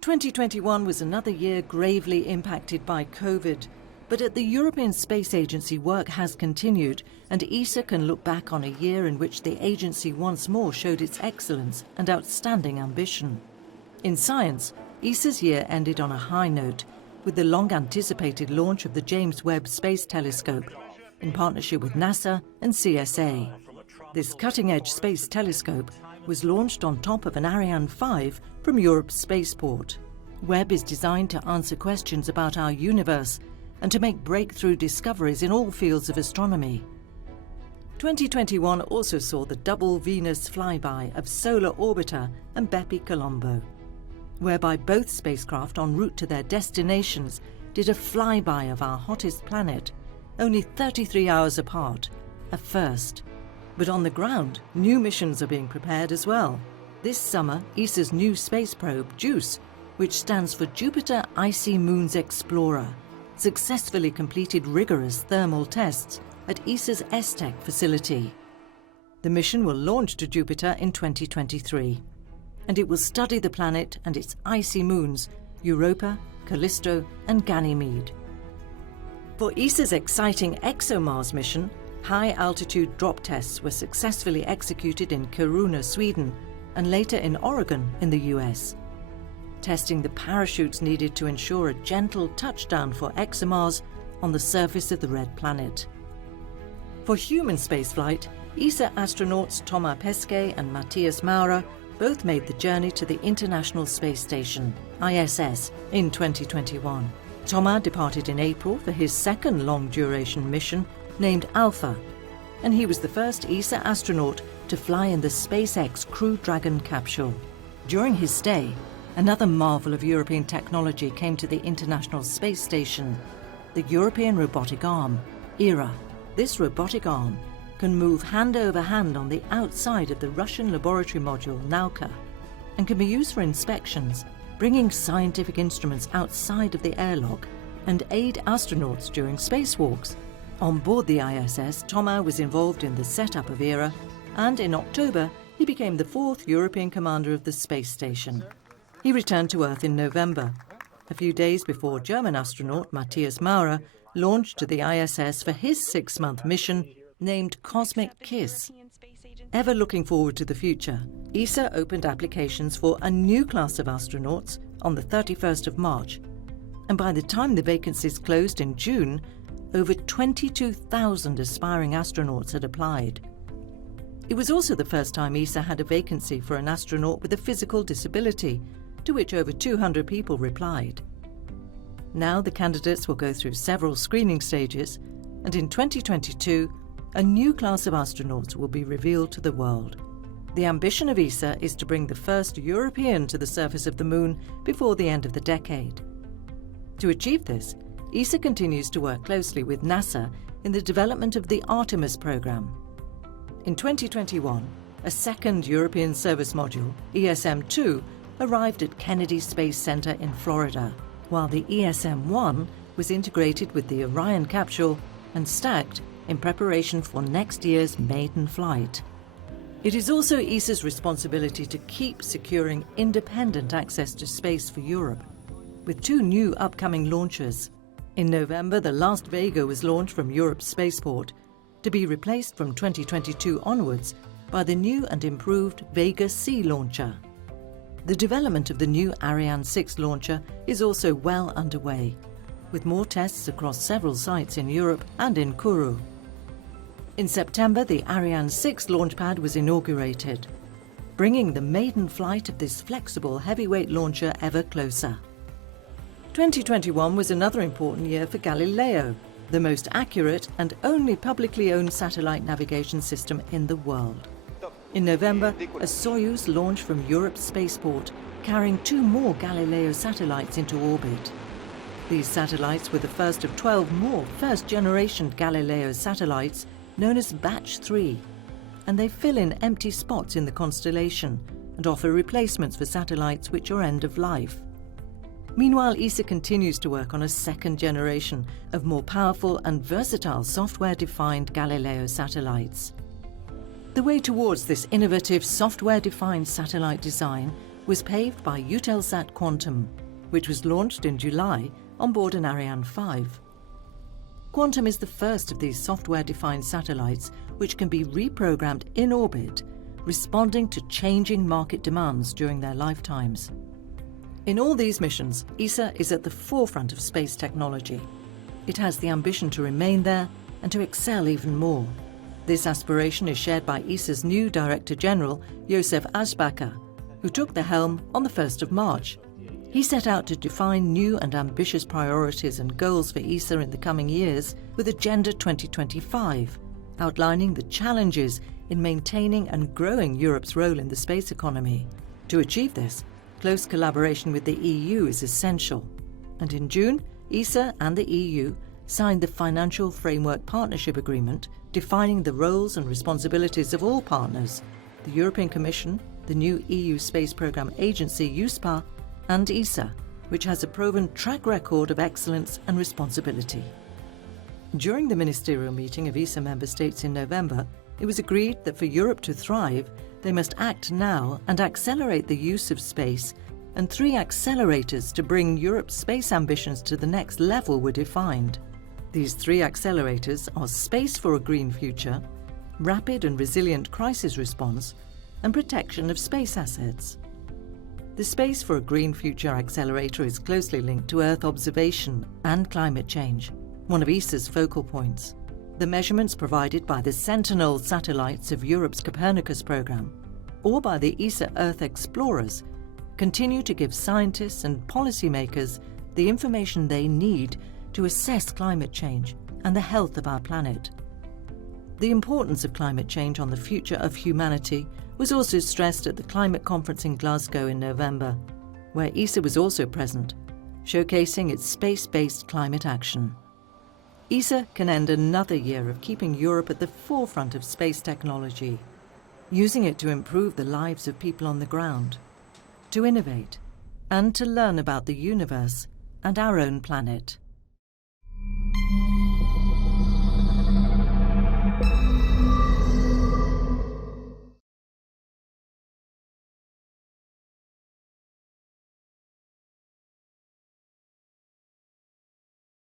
2021 was another year gravely impacted by COVID, but at the European Space Agency work has continued, and ESA can look back on a year in which the agency once more showed its excellence and outstanding ambition. In science, ESA's year ended on a high note, with the long-anticipated launch of the James Webb Space Telescope, in partnership with NASA and CSA. This cutting-edge space telescope was launched on top of an Ariane 5 from Europe's spaceport. Webb is designed to answer questions about our universe and to make breakthrough discoveries in all fields of astronomy. 2021 also saw the double Venus flyby of Solar Orbiter and Bepi Colombo, whereby both spacecraft en route to their destinations did a flyby of our hottest planet, only 33 hours apart, a first. But on the ground, new missions are being prepared as well. This summer, ESA's new space probe, JUICE, which stands for Jupiter Icy Moons Explorer, successfully completed rigorous thermal tests at ESA's ESTEC facility. The mission will launch to Jupiter in 2023, and it will study the planet and its icy moons, Europa, Callisto and Ganymede. For ESA's exciting ExoMars mission, high-altitude drop tests were successfully executed in Kiruna, Sweden, and later in Oregon in the US, testing the parachutes needed to ensure a gentle touchdown for ExoMars on the surface of the red planet. For human spaceflight, ESA astronauts Thomas Pesquet and Matthias Maurer both made the journey to the International Space Station, ISS, in 2021. Thomas departed in April for his second long-duration mission named Alpha, and he was the first ESA astronaut to fly in the SpaceX Crew Dragon capsule. During his stay, another marvel of European technology came to the International Space Station, the European Robotic Arm, ERA. This robotic arm can move hand over hand on the outside of the Russian laboratory module Nauka and can be used for inspections, bringing scientific instruments outside of the airlock and aid astronauts during spacewalks. On board the ISS, Thomas was involved in the setup of ERA, and in October he became the fourth European commander of the space station. He returned to Earth in November, a few days before German astronaut Matthias Maurer launched to the ISS for his 6-month mission named Cosmic Kiss. Ever looking forward to the future, ESA opened applications for a new class of astronauts on the 31st of March, and by the time the vacancies closed in June, over 22,000 aspiring astronauts had applied. It was also the first time ESA had a vacancy for an astronaut with a physical disability, to which over 200 people replied. Now the candidates will go through several screening stages, and in 2022, a new class of astronauts will be revealed to the world. The ambition of ESA is to bring the first European to the surface of the Moon before the end of the decade. To achieve this, ESA continues to work closely with NASA in the development of the Artemis program. In 2021, a second European service module, ESM-2, arrived at Kennedy Space Center in Florida, while the ESM-1 was integrated with the Orion capsule and stacked in preparation for next year's maiden flight. It is also ESA's responsibility to keep securing independent access to space for Europe, with 2 new upcoming launches. In November, the last Vega was launched from Europe's spaceport, to be replaced from 2022 onwards by the new and improved Vega C launcher. The development of the new Ariane 6 launcher is also well underway, with more tests across several sites in Europe and in Kourou. In September, the Ariane 6 launchpad was inaugurated, bringing the maiden flight of this flexible heavyweight launcher ever closer. 2021 was another important year for Galileo, the most accurate and only publicly owned satellite navigation system in the world. In November, a Soyuz launched from Europe's spaceport, carrying 2 more Galileo satellites into orbit. These satellites were the first of 12 more first-generation Galileo satellites, known as Batch 3, and they fill in empty spots in the constellation and offer replacements for satellites which are end of life. Meanwhile, ESA continues to work on a second generation of more powerful and versatile software-defined Galileo satellites. The way towards this innovative software-defined satellite design was paved by Eutelsat Quantum, which was launched in July on board an Ariane 5. Quantum is the first of these software-defined satellites which can be reprogrammed in orbit, responding to changing market demands during their lifetimes. In all these missions, ESA is at the forefront of space technology. It has the ambition to remain there and to excel even more. This aspiration is shared by ESA's new Director General, Josef Aschbacher, who took the helm on the 1st of March. He set out to define new and ambitious priorities and goals for ESA in the coming years with Agenda 2025, outlining the challenges in maintaining and growing Europe's role in the space economy. To achieve this, close collaboration with the EU is essential. And in June, ESA and the EU signed the Financial Framework Partnership Agreement, defining the roles and responsibilities of all partners, the European Commission, the new EU Space Programme Agency EUSPA, and ESA, which has a proven track record of excellence and responsibility. During the ministerial meeting of ESA member states in November, it was agreed that for Europe to thrive, they must act now and accelerate the use of space, and 3 accelerators to bring Europe's space ambitions to the next level were defined. These 3 accelerators are Space for a Green Future, Rapid and Resilient Crisis Response, and Protection of Space Assets. The Space for a Green Future accelerator is closely linked to Earth observation and climate change, one of ESA's focal points. The measurements provided by the Sentinel satellites of Europe's Copernicus program, or by the ESA Earth Explorers, continue to give scientists and policymakers the information they need to assess climate change and the health of our planet. The importance of climate change on the future of humanity was also stressed at the climate conference in Glasgow in November, where ESA was also present, showcasing its space-based climate action. ESA can end another year of keeping Europe at the forefront of space technology, using it to improve the lives of people on the ground, to innovate, and to learn about the universe and our own planet.